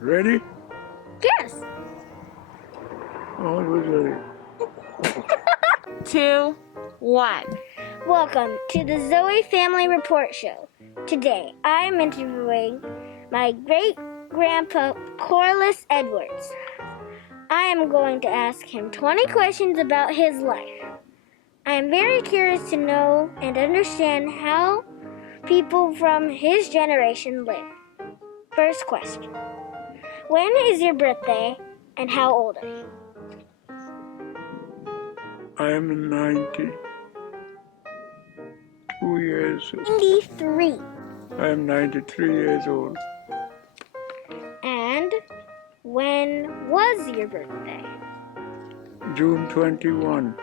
Ready? Yes. Always ready. 2, 1. Welcome to the Zoe Family Report Show. Today, I'm interviewing my great-grandpa, Corliss Edwards. I am going to ask him 20 questions about his life. I am very curious to know and understand how people from his generation live. First question. When is your birthday and how old are you? I am 92 years old. 93. I am 93 years old. And when was your birthday? June 21.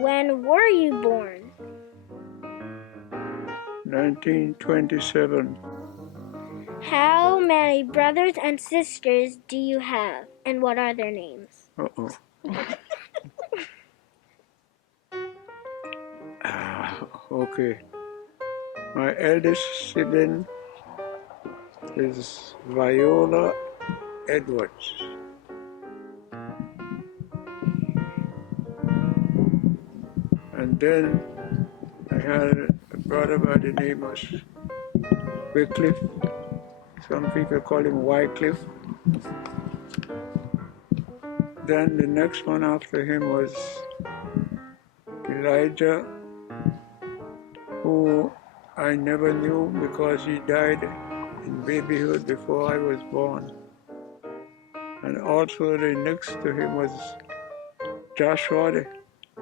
When were you born? 1927. How many brothers and sisters do you have, and what are their names? Uh-oh. Okay. My eldest sibling is Viola Edwards. And then I had a brother by the name of Wycliffe. Some people call him Wycliffe. Then the next one after him was Elijah, who I never knew because he died in babyhood before I was born. And also the next to him was Joshua.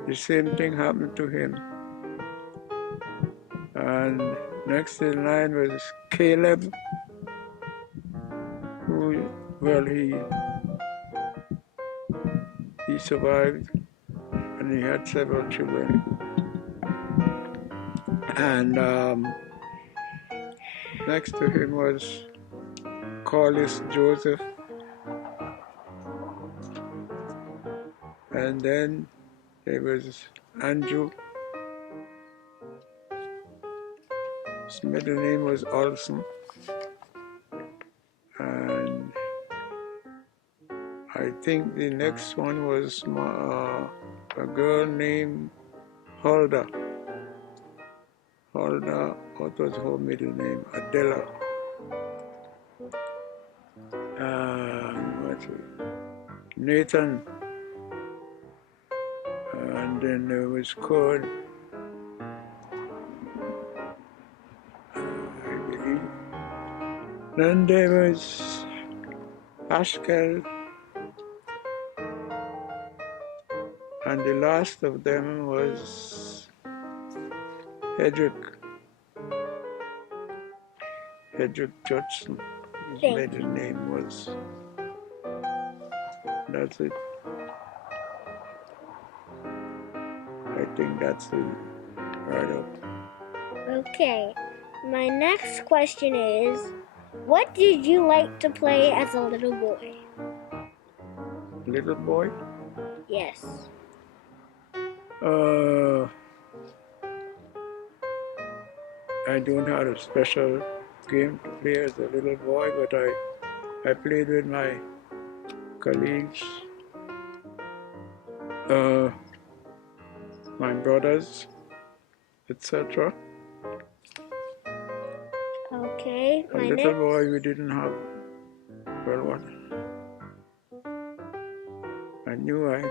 The same thing happened to him. And next in line was Caleb, who, well, he survived and he had several children. And next to him was Corliss Joseph. And then there was Andrew. His middle name was Olson. And I think the next one was a girl named Hulda. Hulda, what was her middle name? Adela. And what's it? Nathan. And then there was Cord, I believe. Then there was Haskell. And the last of them was Hedrick Judson. His maiden name was. That's it. I think that's the right up. Okay, my next question is, what did you like to play as a little boy? Little boy? Yes. I don't have a special game to play as a little boy, but I played with my colleagues, my brothers, etc. Okay, A little boy, we didn't have, well, what? I knew I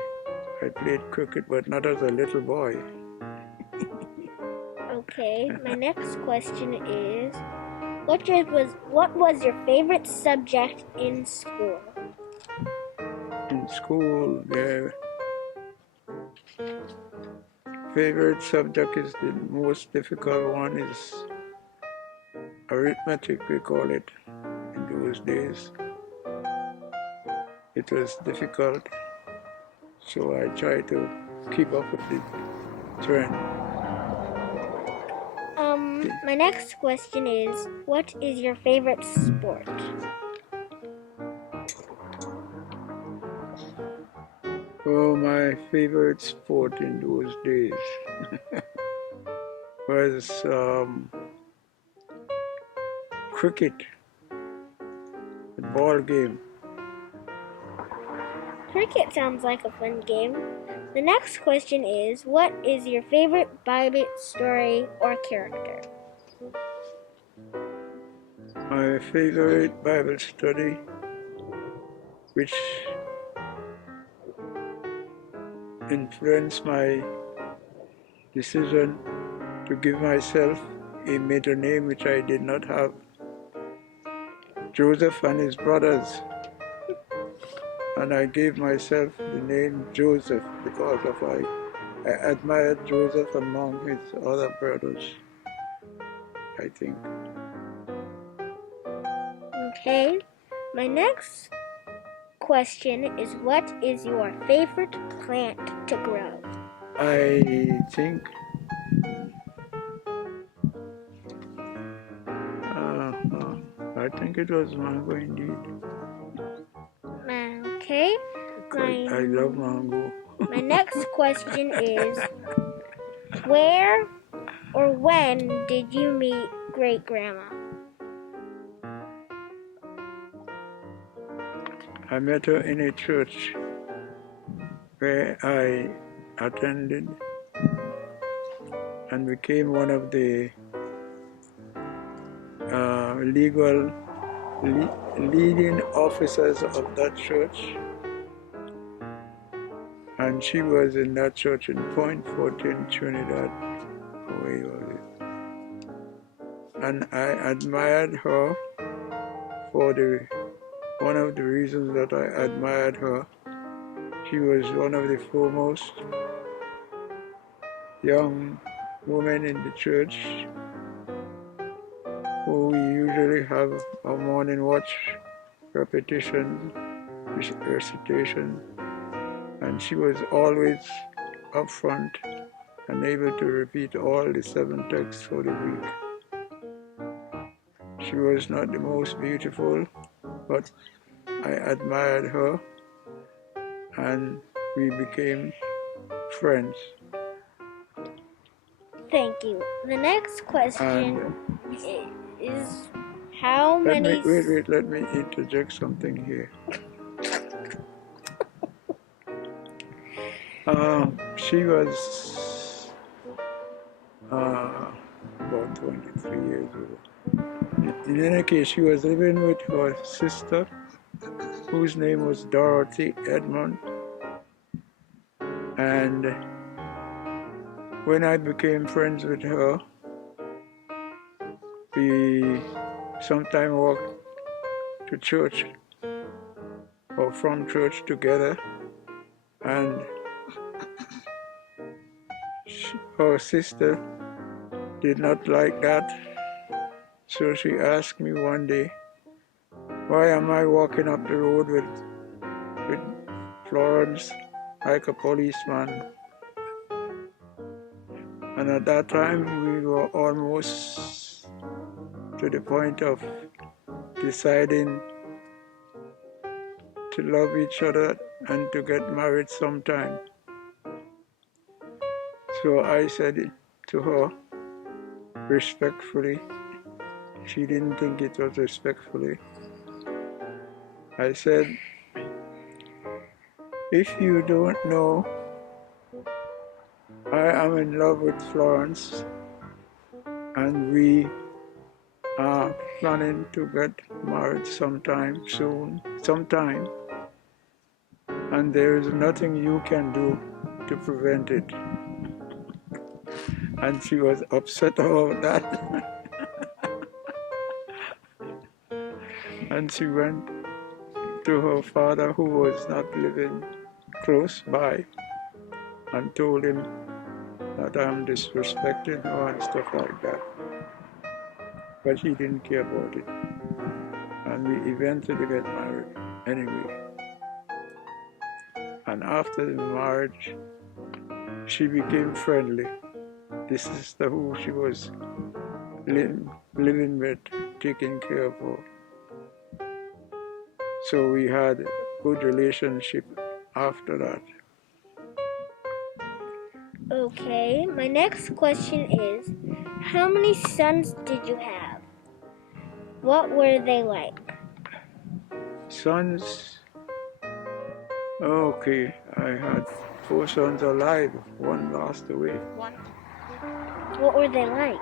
played cricket, but not as a little boy. Okay, my next question is, what was your favorite subject in school? In school, the favorite subject is the most difficult one is arithmetic, we call it, in those days. It was difficult, so I tried to keep up with the trend. My next question is, what is your favorite sport? Oh, my favorite sport in those days was cricket. a ball game. Cricket sounds like a fun game. The next question is, what is your favorite Bible story or character? My favorite Bible study, which influenced my decision to give myself a middle name which I did not have, Joseph and his brothers. And I gave myself the name Joseph because I admired Joseph among his other brothers, I think. Okay, my next question is, what is your favorite plant to grow? I think I think it was mango indeed. Okay. I love mango. My next question is, where or when did you meet Great Grandma? I met her in a church where I attended and became one of the leading officers of that church. And she was in that church in Point Fortin, Trinidad. Where was it? And I admired her for one of the reasons that I admired her. She was one of the foremost young women in the church who we usually have a morning watch repetition, recitation, and she was always up front and able to repeat all the 7 texts for the week. She was not the most beautiful, but I admired her and we became friends. Thank you. The next question is, how many... Wait, let me interject something here. She was about 23 years old. In any case, she was living with her sister, whose name was Dorothy Edmond. And when I became friends with her, we sometimes walked to church or from church together, and her sister did not like that, so she asked me one day, why am I walking up the road with Florence like a policeman? And at that time we were almost to the point of deciding to love each other and to get married sometime. So I said it to her respectfully. She didn't think it was respectfully. I said, if you don't know, I am in love with Florence and we are planning to get married sometime soon, and there is nothing you can do to prevent it. And she was upset about that. And she went to her father, who was not living close by, and told him that I'm disrespecting her and stuff like that. But he didn't care about it. And we eventually got married anyway. And after the marriage, she became friendly. The sister who she was living with, taking care of her. So we had a good relationship after that. Okay, my next question is, how many sons did you have? What were they like? Sons, okay, I had 4 sons alive. One passed away. What were they like?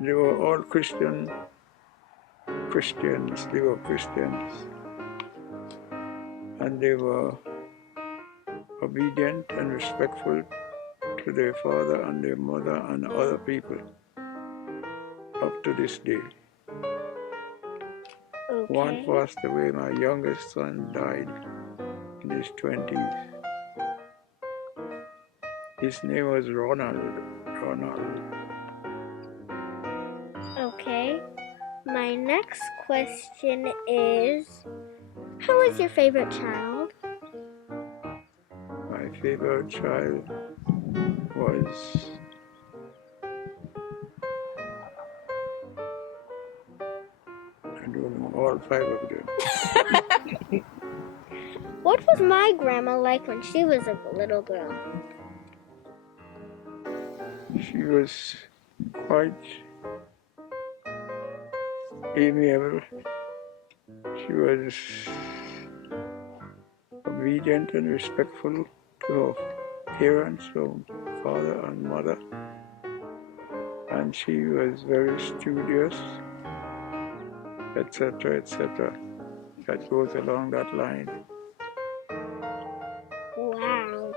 They were all Christians. They were Christians. And they were obedient and respectful to their father and their mother and other people up to this day. Okay. One passed away. My youngest son died in his 20s. His name was Ronald. Okay. My next question is, who was your favorite child? My favorite child was I don't know, all 5 of them. What was my grandma like when she was a little girl? She was quite amiable. She was obedient and respectful to her parents, her father and mother. And she was very studious, etc., etc. That goes along that line. Wow,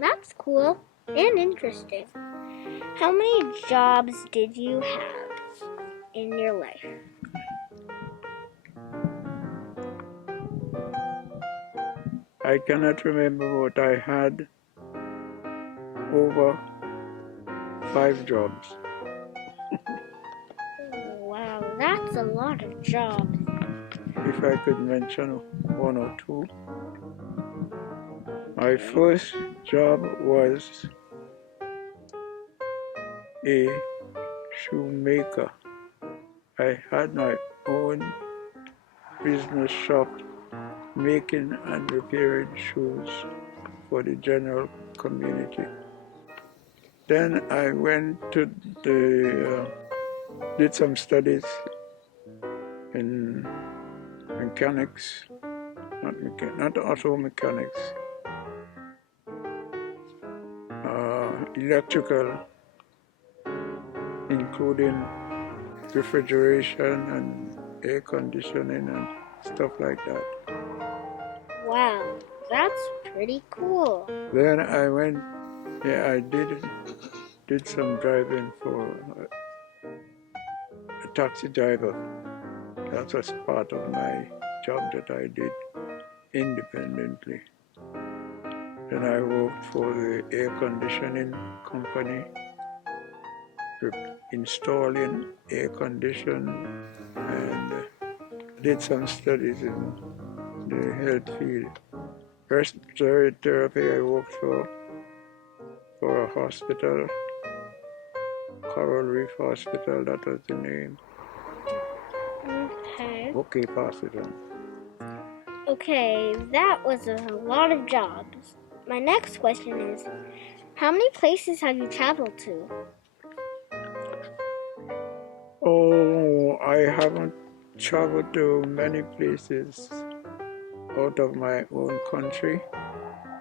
that's cool and interesting. How many jobs did you have in your life? I cannot remember, but I had over 5 jobs. Wow, that's a lot of jobs. If I could mention 1 or 2. My first job was a shoemaker. I had my own business shop making and repairing shoes for the general community. Then I went to did some studies in mechanics, not auto mechanics, electrical, including refrigeration and air conditioning and stuff like that. Wow, that's pretty cool. Then I went, I did some driving for a taxi driver. That was part of my job that I did independently. Then I worked for the air conditioning company, installing air condition, and did some studies in the health field. Respiratory therapy, I worked for a hospital, Coral Reef Hospital, that was the name. Okay. Okay, pass it on. Okay, that was a lot of jobs. My next question is, how many places have you traveled to? Oh, I haven't traveled to many places out of my own country.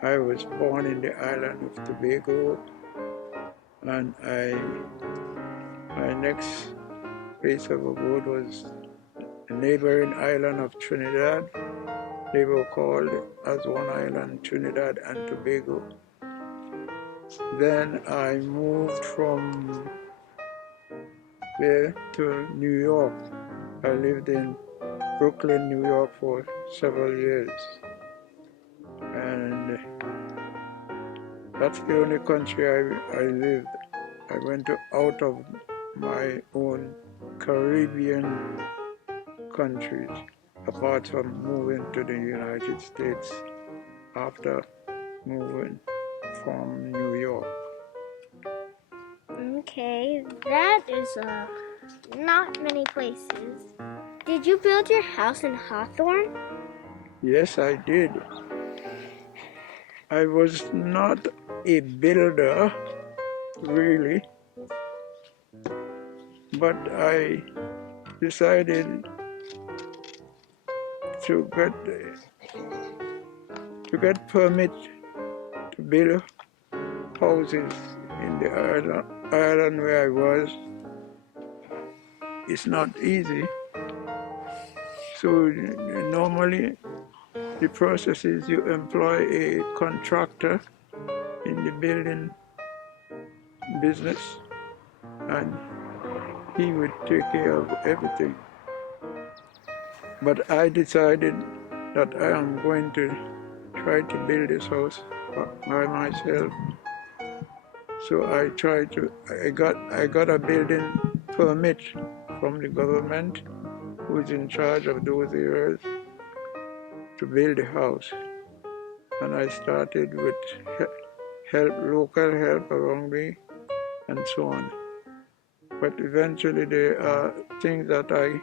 I was born in the island of Tobago, and my next place of abode was the neighboring island of Trinidad. They were called as one island, Trinidad and Tobago. Then I moved from there to New York. I lived in Brooklyn, New York for several years. And that's the only country I lived. I went out of my own Caribbean countries, apart from moving to the United States after moving from New York. Okay, that is not many places. Did you build your house in Hawthorne? Yes, I did. I was not a builder, really, but I decided to get permit to build houses in the island where I was. It's not easy. So normally the process is you employ a contractor in the building business and he would take care of everything. But I decided that I am going to try to build this house by myself. So I got a building permit from the government who's in charge of those areas to build a house. And I started with local help around me and so on. But eventually there are things that I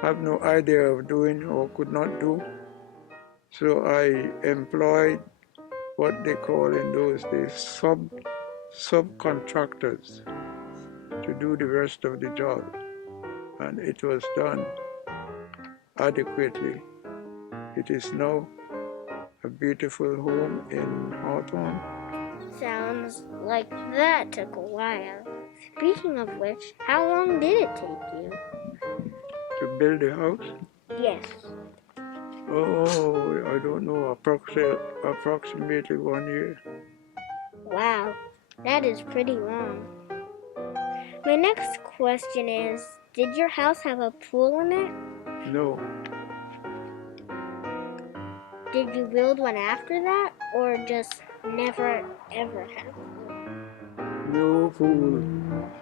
have no idea of doing or could not do. So I employed what they call in those days subcontractors to do the rest of the job. And it was done adequately. It is now a beautiful home in Hawthorne. Sounds like that took a while. Speaking of which, how long did it take you? To build a house? Yes. Oh, I don't know, approximately 1 year. Wow, that is pretty long. My next question is, did your house have a pool in it? No, Did you build one after that, or just never ever had one? no pool.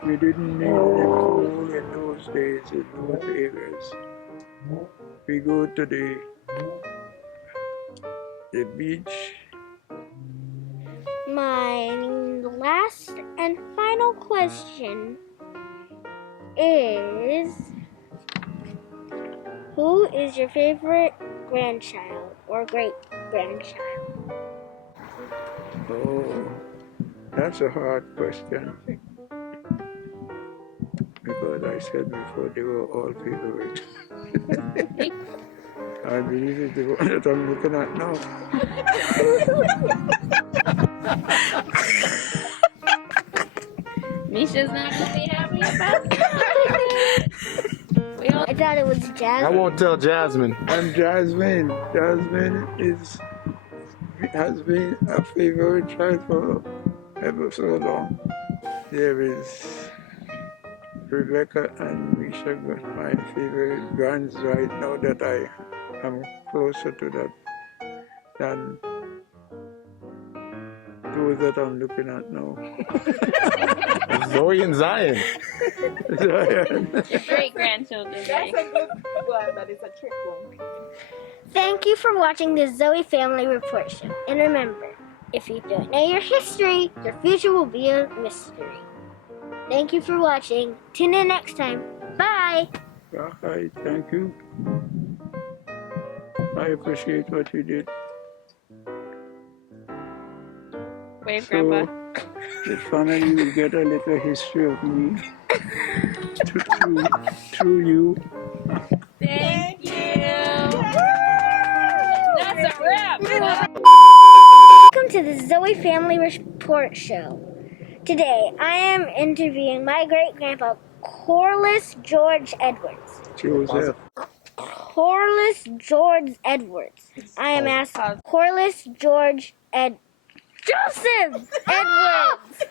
We didn't need any pool in those days, in those areas. We go to the beach. My last and final question is, who is your favorite grandchild or great-grandchild? Oh, that's a hard question. Because I said before they were all favorite. I believe it's the one that I'm looking at now. Misha's not gonna be happy about it. I thought it was I Jasmine. won't tell Jasmine. And Jasmine has been a favorite child for ever so long. There is Rebecca and Misha, my favorite grands right now that I am closer to that than those that I'm looking at now. Zoe and Zion. Great grandchildren. That's a good one, but it's a trick one. Thank you for watching the Zoe Family Report Show. And remember, if you don't know your history, your future will be a mystery. Thank you for watching. Tune in next time. Bye! Bye, thank you. I appreciate what you did. Wave, Grandpa. The family will get a little history of me through you. Thank you. That's a wrap. Welcome to the Zoe Family Report Show. Today, I am interviewing my great-grandpa, Corliss George Edwards. Joseph. Corliss George Edwards. I am asking Corliss George Joseph Edwards.